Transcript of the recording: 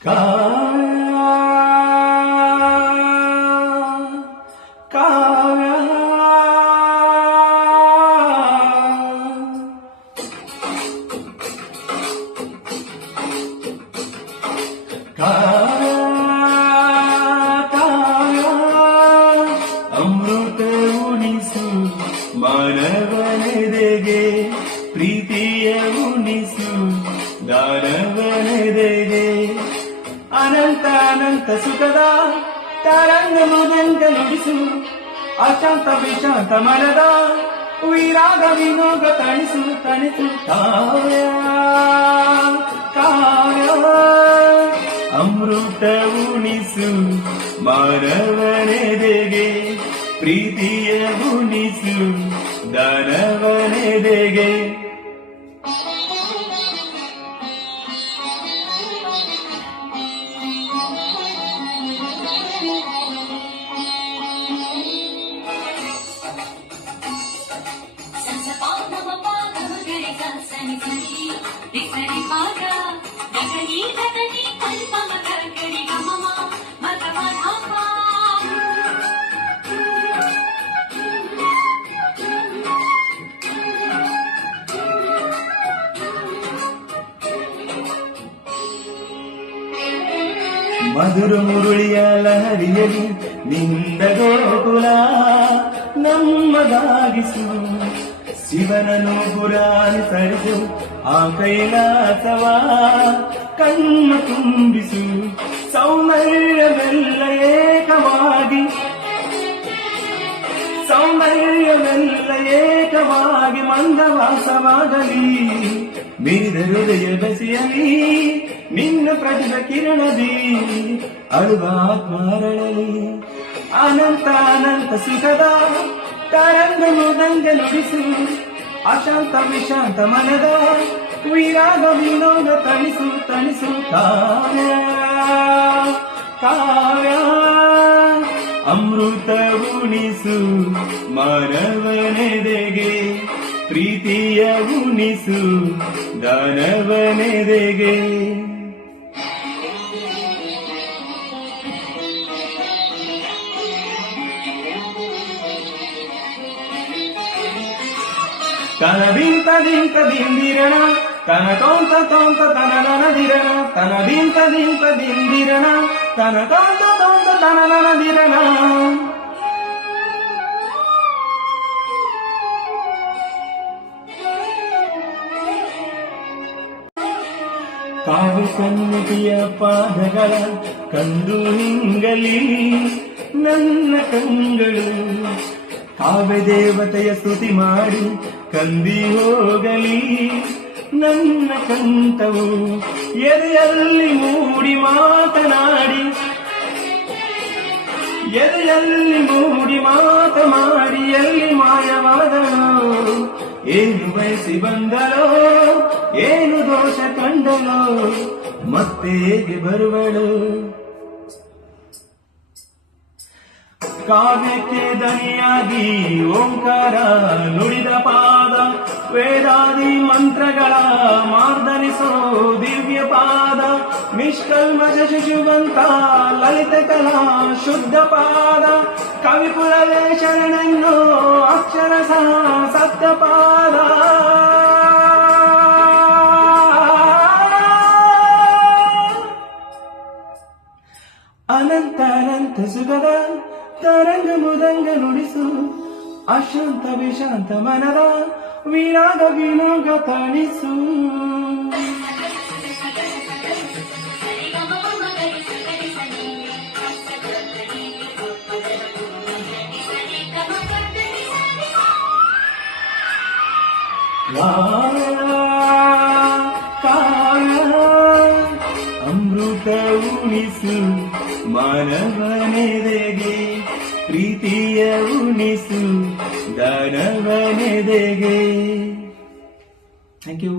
ಕಾವ್ಯ ಕಾವ್ಯ ಕಾವ್ಯ ಕಾವ್ಯ ಅಮೃತ ಉಣಿಸು ಮಾನವನೆದೆಗೆ ಪ್ರೀತಿಯ ಉಣಿಸು ದಾನವನೆದೆಗೆ ಅನಂತ ಅನಂತ ಸುಖದ ತರಂಗ ಮೃದಂಗ ನುಡಿಸು ಅಶಾಂತ ವಿಶಾಂತ ಮನದ ವಿರಾಗ ವಿನೋಗ ತಣಿಸು ತಣಿಸು ಕಾವ್ಯ ಕಾವ್ಯ ಅಮೃತ ಉಣಿಸು ಮಾನವನೆದೆಗೆ ಪ್ರೀತಿಯ ಉಣಿಸು ದಾನವನೆದೆಗೆ ಮಧುರ ಮುರುಳಿಯ ಲಹರಿಯಲಿ ನಿಂದ ಗೋಕುಲ ನಮ್ಮದಾಗಿಸು ಶಿವನನ್ನು ಪುರಾಣಿಸರಿಸು ಆ ಕೈಲಾಸವ ಕಣ್ಣ ತುಂಬಿಸು ಸೌಂದರ್ಯವೆಲ್ಲ ಏಕವಾಗಿ ಮಂದವಾಸವಾಗಲಿ ಮಿರಿದ ಹೃದಯ ಬೆಸೆಯಲಿ ನಿನ್ನ ಪ್ರತಿಭ ಕಿರಣದಿ ಅಳುವ ಆತ್ಮರಳಲಿ ಅನಂತ ಅನಂತ ಸುಖದ ತರಂಗ ಮೃದಂಗ ನುಡಿಸು ಅಶಾಂತ ವಿಶಾಂತ ಮನದ ವಿರಾಗ ವಿನೋದ ತಣಿಸು ತಣಿಸು ಕಾವ್ಯ ಕಾವ್ಯ ಅಮೃತ ಉಣಿಸು ಮಾನವನೆದೆಗೆ ಪ್ರೀತಿಯ ಉಣಿಸು ದಾನವನೆದೆಗೆ ತನ ದಿಂತ ದಿಂತ ದಿಂದಿರಣ ತನ ತೋಂತ ತೋಂತ ತನ ನನದಿರಣ ತನ ದಿಂತ ದಿಂತ ದಿಂದಿರಣ ತನ ತೋಂತ ತೋಂತ ತನ ನನದಿರಣ ಕಾವ್ಯ ಸನ್ನಿಧಿಯ ಪಾದಗಳ ಕಂಡು ನಿಂಗಲಿ ನನ್ನ ಕಂಗಳು ಕಾವ್ಯ ದೇವತೆಯ ಸ್ತುತಿ ಮಾಡಿ ಕಂದಿ ಹೋಗಲಿ ನನ್ನ ಕಂಠವು ಎದೆಯಲ್ಲಿ ಮೂಡಿ ಮಾತನಾಡಿ ಎಲ್ಲಿ ಮಾಯವಾದಳೋ ಏನು ಬಯಸಿ ಬಂದಳೋ ಏನು ದೋಷ ಕಂಡಳೋ ಮತ್ತೆ ಹೇಗೆ ಬರುವಳು ಕಾವ್ಯಕ್ಕೆ ದನಿಯಾಗಿ ಓಂಕಾರ ನುಡಿದ ಪಾದ ವೇದಾದಿ ಮಂತ್ರಗಳ ಮಾರ್ದನಿಸೋ ದಿವ್ಯ ಪಾದ ನಿಷ್ಕಲ್ಮಜ ಶಿಶುವಂತ ಲಲಿತ ಕಲಾ ಶುದ್ಧ ಪಾದ ಕವಿಪುರವೇ ಶರಣೆನ್ನೋ ಅಕ್ಷರ ಸಹ ಸತ್ಯ ಪಾದ ಅನಂತ ಅನಂತ ಸುಖದ ತರಂಗ ಮೃದಂಗ ನುಡಿಸು ಅಶಾಂತ ವಿಶಾಂತ ಮನದ ವಿರಾಗ ವಿನೋಗ ತಣಿಸು ಕಾವ್ಯ ಅಮೃತ ಉಣಿಸು ಮಾನವನೆದೆಗೆ ಪ್ರೀತಿಯ ಉಣಿಸು ದಾನವನೆದೆಗೆ. Thank you.